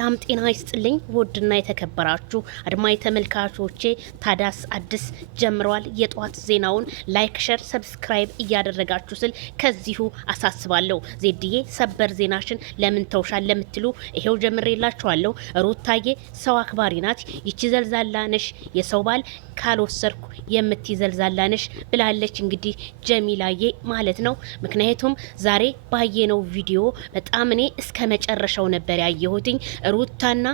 ሰላም ጤና ይስጥልኝ። ውድና የተከበራችሁ አድማጭ ተመልካቾቼ ታዳስ አዲስ ጀምሯል። የጧት ዜናውን ላይክ፣ ሸር፣ ሰብስክራይብ እያደረጋችሁ ስል ከዚሁ አሳስባለሁ። ዜድዬ ሰበር ዜናሽን ለምን ተውሻል ለምትሉ ይሄው ጀምሬላችኋለሁ። ሩታዬ ሰው አክባሪ ናት። ይቺ ዘልዛላ ነሽ የሰው ባል ካልወሰርኩ የምትዘልዛላ ነሽ ብላለች። እንግዲህ ጀሚላዬ ማለት ነው። ምክንያቱም ዛሬ ባየነው ቪዲዮ በጣም እኔ እስከ መጨረሻው ነበር ያየሁትኝ። ሩታና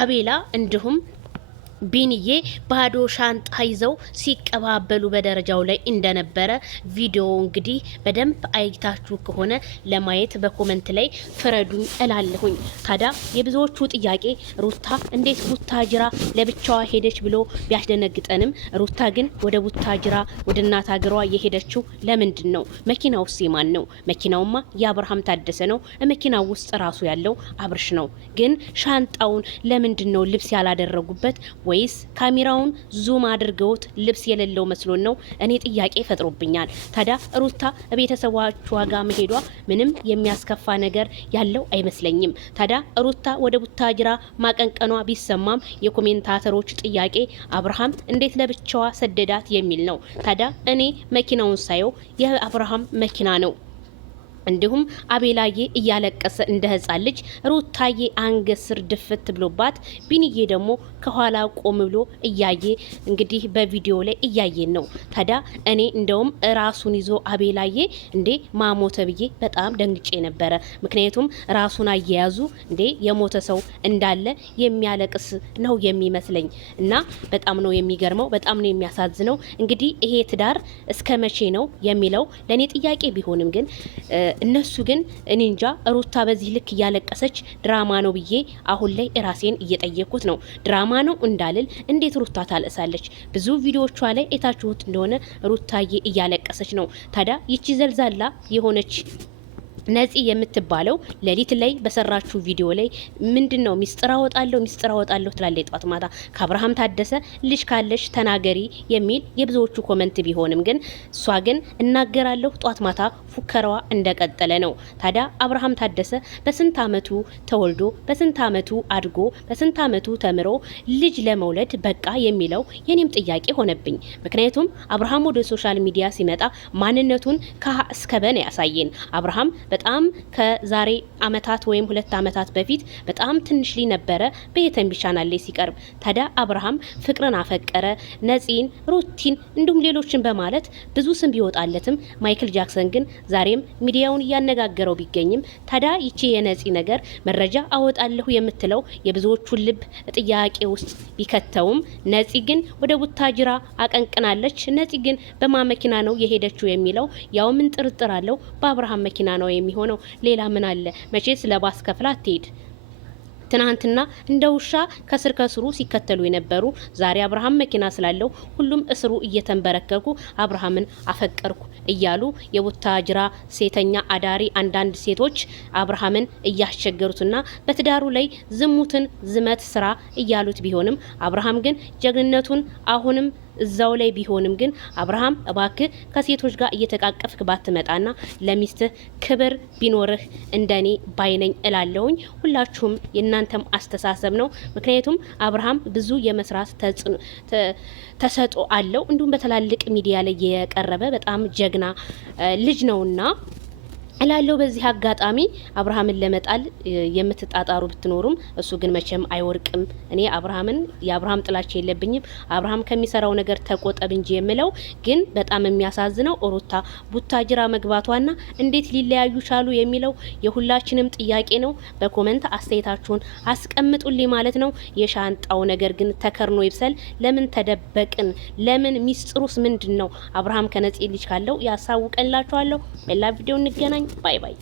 አቤላ እንዲሁም ቢኒዬ ባዶ ሻንጣ ይዘው ሲቀባበሉ በደረጃው ላይ እንደነበረ ቪዲዮ እንግዲህ በደንብ አይታችሁ ከሆነ ለማየት በኮመንት ላይ ፍረዱኝ እላለሁኝ። ታዲያ የብዙዎቹ ጥያቄ ሩታ እንዴት ቡታጅራ ለብቻዋ ሄደች ብሎ ቢያስደነግጠንም ሩታ ግን ወደ ቡታጅራ ወደ እናት ሀገሯ የሄደችው ለምንድን ነው? መኪናውስ የማን ነው? መኪናውማ የአብርሃም ታደሰ ነው። መኪናው ውስጥ ራሱ ያለው አብርሽ ነው። ግን ሻንጣውን ለምንድን ነው ልብስ ያላደረጉበት? ወይስ ካሜራውን ዙም አድርገውት ልብስ የሌለው መስሎን ነው? እኔ ጥያቄ ፈጥሮብኛል። ታዲያ ሩታ ቤተሰቦቿ ጋር መሄዷ ምንም የሚያስከፋ ነገር ያለው አይመስለኝም። ታዲያ ሩታ ወደ ቡታጅራ ማቀንቀኗ ቢሰማም የኮሜንታተሮች ጥያቄ አብርሃም እንዴት ለብቻዋ ሰደዳት የሚል ነው። ታዲያ እኔ መኪናውን ሳየው የአብርሃም መኪና ነው። እንዲሁም አቤላዬ እያለቀሰ እንደ ህፃን ልጅ፣ ሩታዬ አንገት ስር ድፍት ብሎባት፣ ቢኒዬ ደግሞ ከኋላ ቆም ብሎ እያየ እንግዲህ በቪዲዮ ላይ እያየን ነው። ታዲያ እኔ እንደውም ራሱን ይዞ አቤላዬ እንዴ ማሞተ ብዬ በጣም ደንግጬ ነበረ። ምክንያቱም ራሱን አያያዙ እንዴ የሞተ ሰው እንዳለ የሚያለቅስ ነው የሚመስለኝ እና በጣም ነው የሚገርመው፣ በጣም ነው የሚያሳዝነው። እንግዲህ ይሄ ትዳር እስከ መቼ ነው የሚለው ለእኔ ጥያቄ ቢሆንም ግን እነሱ ግን እኔ እንጃ ሩታ በዚህ ልክ እያለቀሰች ድራማ ነው ብዬ አሁን ላይ ራሴን እየጠየኩት ነው። ድራማ ነው እንዳልል እንዴት ሩታ ታለቅሳለች? ብዙ ቪዲዮዎቿ ላይ የታችሁት እንደሆነ ሩታዬ እያለቀሰች ነው። ታዲያ ይቺ ዘልዛላ የሆነች ነፂ የምትባለው ሌሊት ላይ በሰራችሁ ቪዲዮ ላይ ምንድነው ሚስጥር አወጣለሁ ትላለች ጧት ማታ። ከአብርሃም ታደሰ ልጅ ካለሽ ተናገሪ የሚል የብዙዎቹ ኮመንት ቢሆንም ግን እሷ ግን እናገራለሁ ጧት ማታ ፉከራዋ እንደቀጠለ ነው። ታዲያ አብርሃም ታደሰ በስንት አመቱ ተወልዶ በስንት አመቱ አድጎ በስንት አመቱ ተምሮ ልጅ ለመውለድ በቃ የሚለው የኔም ጥያቄ ሆነብኝ። ምክንያቱም አብርሃም ወደ ሶሻል ሚዲያ ሲመጣ ማንነቱን ከሀ እስከ በ ያሳየን። አብርሃም በጣም ከዛሬ አመታት ወይም 2 አመታት በፊት በጣም ትንሽ ልጅ ነበረ በየተንቢ ቻናል ላይ ሲቀርብ። ታዲያ አብርሃም ፍቅርን አፈቀረ፣ ነፂን፣ ሩቲን እንዲሁም ሌሎችን በማለት ብዙ ስም ቢወጣለትም ማይክል ጃክሰን ግን ዛሬም ሚዲያውን እያነጋገረው ቢገኝም ታዲያ ይቺ የነፂ ነገር መረጃ አወጣለሁ የምትለው የብዙዎቹን ልብ ጥያቄ ውስጥ ቢከተውም ነፂ ግን ወደ ቡታጅራ አቀንቅናለች። ነፂ ግን በማመኪና ነው የሄደችው የሚለው ያው ምን ጥርጥር አለው? በአብርሃም መኪና ነው የሚሆነው። ሌላ ምን አለ? መቼስ ለባስ ከፍላ አትሄድ። ትናንትና እንደ ውሻ ከስር ከስሩ ሲከተሉ የነበሩ ዛሬ አብርሃም መኪና ስላለው ሁሉም እስሩ እየተንበረከኩ አብርሃምን አፈቀርኩ እያሉ የቡታጅራ ሴተኛ አዳሪ አንዳንድ ሴቶች አብርሃምን እያስቸገሩትና በትዳሩ ላይ ዝሙትን ዝመት ስራ እያሉት ቢሆንም አብርሃም ግን ጀግንነቱን አሁንም እዛው ላይ ቢሆንም ግን አብርሃም እባክህ ከሴቶች ጋር እየተቃቀፍክ ባትመጣና ለሚስትህ ክብር ቢኖርህ እንደኔ ባይነኝ እላለሁኝ። ሁላችሁም የእናንተም አስተሳሰብ ነው። ምክንያቱም አብርሃም ብዙ የመስራት ተሰጥኦ አለው። እንዲሁም በትላልቅ ሚዲያ ላይ የቀረበ በጣም ጀግና ልጅ ነውና እላለሁ። በዚህ አጋጣሚ አብርሃምን ለመጣል የምትጣጣሩ ብትኖሩም እሱ ግን መቼም አይወርቅም። እኔ የአብርሃም ጥላቻ የለብኝም። አብርሃም ከሚሰራው ነገር ተቆጠብ እንጂ የምለው ግን በጣም የሚያሳዝነው ሩታ ቡታጅራ መግባቷና እንዴት ሊለያዩ ቻሉ የሚለው የሁላችንም ጥያቄ ነው። በኮመንት አስተያየታችሁን አስቀምጡልኝ ማለት ነው። የሻንጣው ነገር ግን ተከርኖ ይብሰል። ለምን ተደበቅን? ለምን ሚስጥሩስ ምንድን ነው? አብርሃም ከነፂ ልጅ ካለው ያሳውቀንላችኋለሁ። በሌላ ቪዲዮ እንገናኝ። ባይ ባይ።